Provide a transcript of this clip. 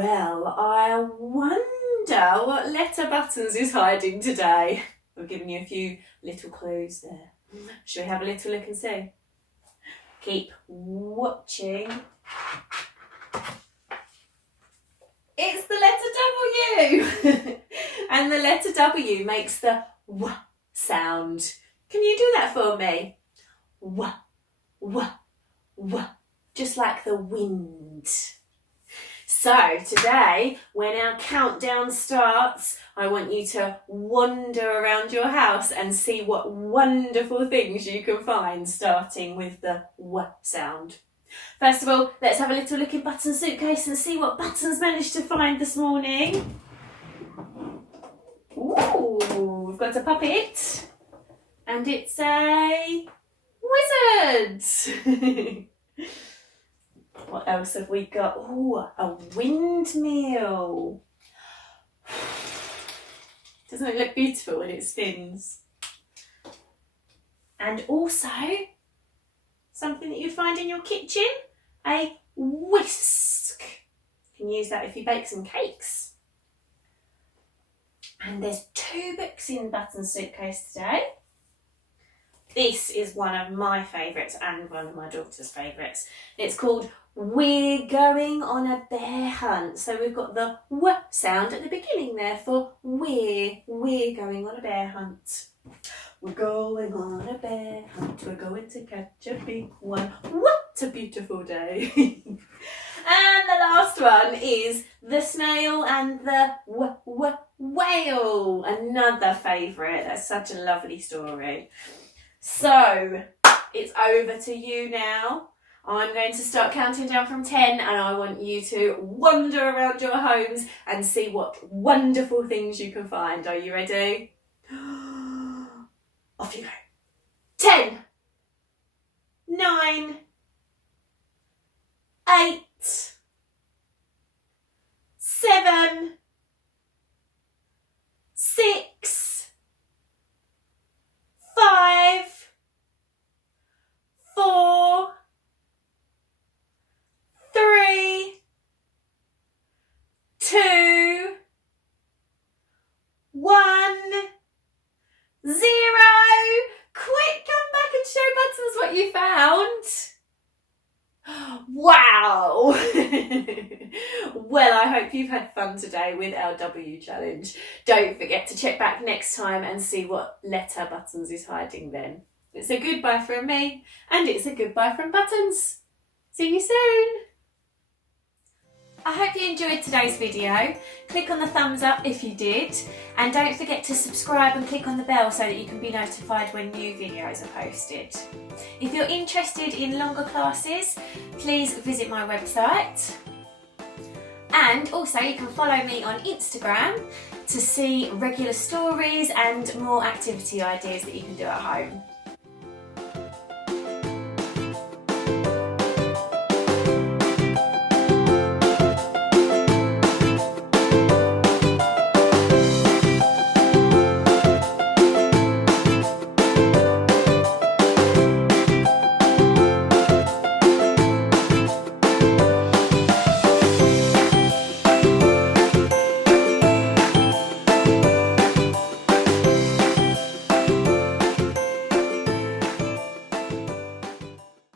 Well, I wonder what letter Buttons is hiding today. I've given you a few little clues there. Shall we have a little look and see? Keep watching. It's the letter W! And the letter W makes the W sound. Can you do that for me? W, W, W. Just like the wind. So today, when our countdown starts, I want you to wander around your house and see what wonderful things you can find, starting with the W sound. First of all, let's have a little look in Button's suitcase and see what Button's managed to find this morning. Ooh, we've got a puppet, and it's a wizard. What else have we got? Ooh, a windmill. Doesn't it look beautiful when it spins? And also, something that you find in your kitchen, a whisk. You can use that if you bake some cakes. And there's 2 books in Button's suitcase today. This is one of my favourites and one of my daughter's favourites. It's called We're Going on a Bear Hunt. So we've got the W sound at the beginning there for we're going on a bear hunt. We're going on a bear hunt, we're going to catch a big one. What a beautiful day. And the last one is The Snail and the Whale. Another favourite. That's such a lovely story. So, it's over to you now. I'm going to start counting down from 10 and I want you to wander around your homes and see what wonderful things you can find. Are you ready? Off you go. 10, 9, 8, 7, 6, 5, 4, 3, 2, 1, 0. Quick, come back and show Buttons what you found. Wow. Well, I hope you've had fun today with our W challenge. Don't forget to check back next time and see what letter Buttons is hiding then. It's a goodbye from me and it's a goodbye from Buttons. See you soon. I hope you enjoyed today's video. Click on the thumbs up if you did, and don't forget to subscribe and click on the bell so that you can be notified when new videos are posted. If you're interested in longer classes, please visit my website, and also you can follow me on Instagram to see regular stories and more activity ideas that you can do at home.